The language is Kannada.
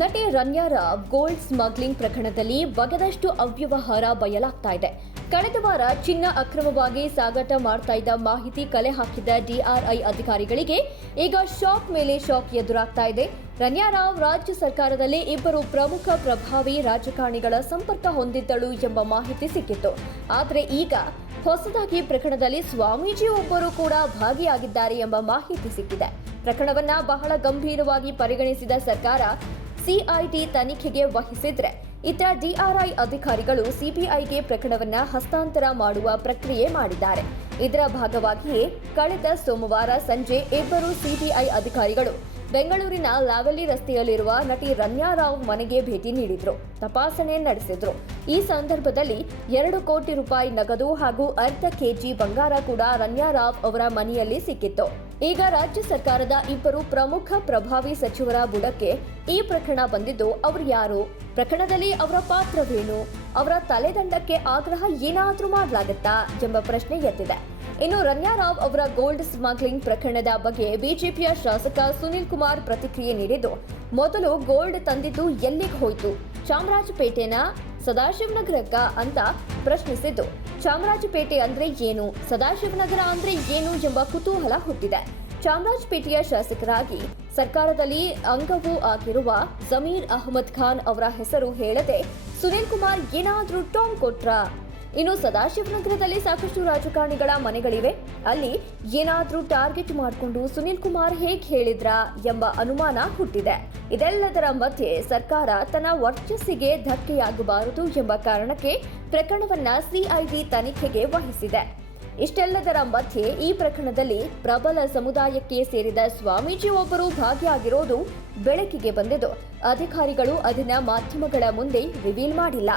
ನಟಿ ರನ್ಯಾರಾವ್ ಗೋಲ್ಡ್ ಸ್ಮಗ್ಲಿಂಗ್ ಪ್ರಕರಣದಲ್ಲಿ ಬಗೆದಷ್ಟು ಅವ್ಯವಹಾರ ಬಯಲಾಗ್ತಾ ಇದೆ. ಕಳೆದ ವಾರ ಚಿನ್ನ ಅಕ್ರಮವಾಗಿ ಸಾಗಾಟ ಮಾಡ್ತಾ ಇದ್ದ ಮಾಹಿತಿ ಕಲೆ ಹಾಕಿದ್ದ ಡಿಆರ್ಐ ಅಧಿಕಾರಿಗಳಿಗೆ ಈಗ ಶಾಕ್ ಮೇಲೆ ಶಾಕ್ ಎದುರಾಗ್ತಾ ಇದೆ. ರನ್ಯಾರಾವ್ ರಾಜ್ಯ ಸರ್ಕಾರದಲ್ಲಿ ಇಬ್ಬರು ಪ್ರಮುಖ ಪ್ರಭಾವಿ ರಾಜಕಾರಣಿಗಳ ಸಂಪರ್ಕ ಹೊಂದಿದ್ದಳು ಎಂಬ ಮಾಹಿತಿ ಸಿಕ್ಕಿತ್ತು. ಆದರೆ ಈಗ ಹೊಸದಾಗಿ ಪ್ರಕರಣದಲ್ಲಿ ಸ್ವಾಮೀಜಿ ಒಬ್ಬರು ಕೂಡ ಭಾಗಿಯಾಗಿದ್ದಾರೆ ಎಂಬ ಮಾಹಿತಿ ಸಿಕ್ಕಿದೆ. ಪ್ರಕರಣವನ್ನ ಬಹಳ ಗಂಭೀರವಾಗಿ ಪರಿಗಣಿಸಿದ ಸರ್ಕಾರ ಸಿಐಡಿ ತನಿಖೆಗೆ ವಹಿಸಿದ್ರೆ ಇತ್ತ ಡಿಆರ್ಐ ಅಧಿಕಾರಿಗಳು ಸಿಬಿಐಗೆ ಪ್ರಕರಣವನ್ನ ಹಸ್ತಾಂತರ ಮಾಡುವ ಪ್ರಕ್ರಿಯೆ ಮಾಡಿದ್ದಾರೆ. ಇದರ ಭಾಗವಾಗಿಯೇ ಕಳೆದ ಸೋಮವಾರ ಸಂಜೆ ಇಬ್ಬರು ಸಿಬಿಐ ಅಧಿಕಾರಿಗಳು ಬೆಂಗಳೂರಿನ ಲಾವೆಲ್ಲಿ ರಸ್ತೆಯಲ್ಲಿರುವ ನಟಿ ರನ್ಯಾರಾವ್ ಮನೆಗೆ ಭೇಟಿ ನೀಡಿದ್ರು, ತಪಾಸಣೆ ನಡೆಸಿದ್ರು. ಈ ಸಂದರ್ಭದಲ್ಲಿ 2 ಕೋಟಿ ರೂಪಾಯಿ ನಗದು ಹಾಗೂ ಅರ್ಧ ಕೆಜಿ ಬಂಗಾರ ಕೂಡ ರನ್ಯಾರಾವ್ ಅವರ ಮನೆಯಲ್ಲಿ ಸಿಕ್ಕಿತ್ತು. ಈಗ ರಾಜ್ಯ ಸರ್ಕಾರದ ಇಬ್ಬರು ಪ್ರಮುಖ ಪ್ರಭಾವಿ ಸಚಿವರ ಬುಡಕ್ಕೆ ಈ ಪ್ರಕರಣ ಬಂದಿದ್ದು ಅವರು ಯಾರು, ಪ್ರಕರಣದಲ್ಲಿ ಅವರ ಪಾತ್ರವೇನು, ಅವರ ತಲೆದಂಡಕ್ಕೆ ಆಗ್ರಹ ಏನಾದ್ರೂ ಮಾಡಲಾಗುತ್ತಾ ಎಂಬ ಪ್ರಶ್ನೆ ಎದ್ದಿದೆ. ಇನ್ನು ರನ್ಯಾರಾವ್ ಅವರ ಗೋಲ್ಡ್ ಸ್ಮಗ್ಲಿಂಗ್ ಪ್ರಕರಣದ ಬಗ್ಗೆ ಬಿಜೆಪಿಯ ಶಾಸಕ ಸುನೀಲ್ ಕುಮಾರ್ ಪ್ರತಿಕ್ರಿಯೆ ನೀಡಿದ್ದು, ಮೊದಲು ಗೋಲ್ಡ್ ತಂದಿದ್ದು ಎಲ್ಲಿಗೆ ಹೋಯಿತು, ಚಾಮರಾಜಪೇಟೆನ ಸದಾಶಿವನಗರಕ್ಕ ಅಂತ ಪ್ರಶ್ನಿಸಿದ್ದು, ಚಾಮರಾಜಪೇಟೆ ಅಂದ್ರೆ ಏನು, ಸದಾಶಿವನಗರ ಅಂದ್ರೆ ಏನು ಎಂಬ ಕುತೂಹಲ ಹುಟ್ಟಿದೆ. ಚಾಮರಾಜಪೇಟೆಯ ಶಾಸಕರಾಗಿ ಸರ್ಕಾರದಲ್ಲಿ ಅಂಗವೂ ಆಗಿರುವ ಜಮೀರ್ ಅಹಮದ್ ಖಾನ್ ಅವರ ಹೆಸರು ಹೇಳದೆ ಸುನೀಲ್ ಕುಮಾರ್ ಏನಾದ್ರೂ ಟಾಂಗ್ ಕೊಟ್ರಾ? ಇನ್ನು ಸದಾಶಿವನಗರದಲ್ಲಿ ಸಾಕಷ್ಟು ರಾಜಕಾರಣಿಗಳ ಮನೆಗಳಿವೆ, ಅಲ್ಲಿ ಏನಾದ್ರೂ ಟಾರ್ಗೆಟ್ ಮಾಡಿಕೊಂಡು ಸುನೀಲ್ ಕುಮಾರ್ ಹೇಗೆ ಹೇಳಿದ್ರಾ ಎಂಬ ಅನುಮಾನ ಹುಟ್ಟಿದೆ. ಇದೆಲ್ಲದರ ಮಧ್ಯೆ ಸರ್ಕಾರ ತನ್ನ ವರ್ಚಸ್ಸಿಗೆ ಧಕ್ಕೆಯಾಗಬಾರದು ಎಂಬ ಕಾರಣಕ್ಕೆ ಪ್ರಕರಣವನ್ನ ಸಿಐಡಿ ತನಿಖೆಗೆ ವಹಿಸಿದೆ. ಇಷ್ಟೆಲ್ಲದರ ಮಧ್ಯೆ ಈ ಪ್ರಕರಣದಲ್ಲಿ ಪ್ರಬಲ ಸಮುದಾಯಕ್ಕೆ ಸೇರಿದ ಸ್ವಾಮೀಜಿ ಒಬ್ಬರು ಭಾಗಿಯಾಗಿರೋದು ಬೆಳಕಿಗೆ ಬಂದಿದ್ದು, ಅಧಿಕಾರಿಗಳು ಅದನ್ನ ಮಾಧ್ಯಮಗಳ ಮುಂದೆ ರಿವೀಲ್ ಮಾಡಿಲ್ಲ.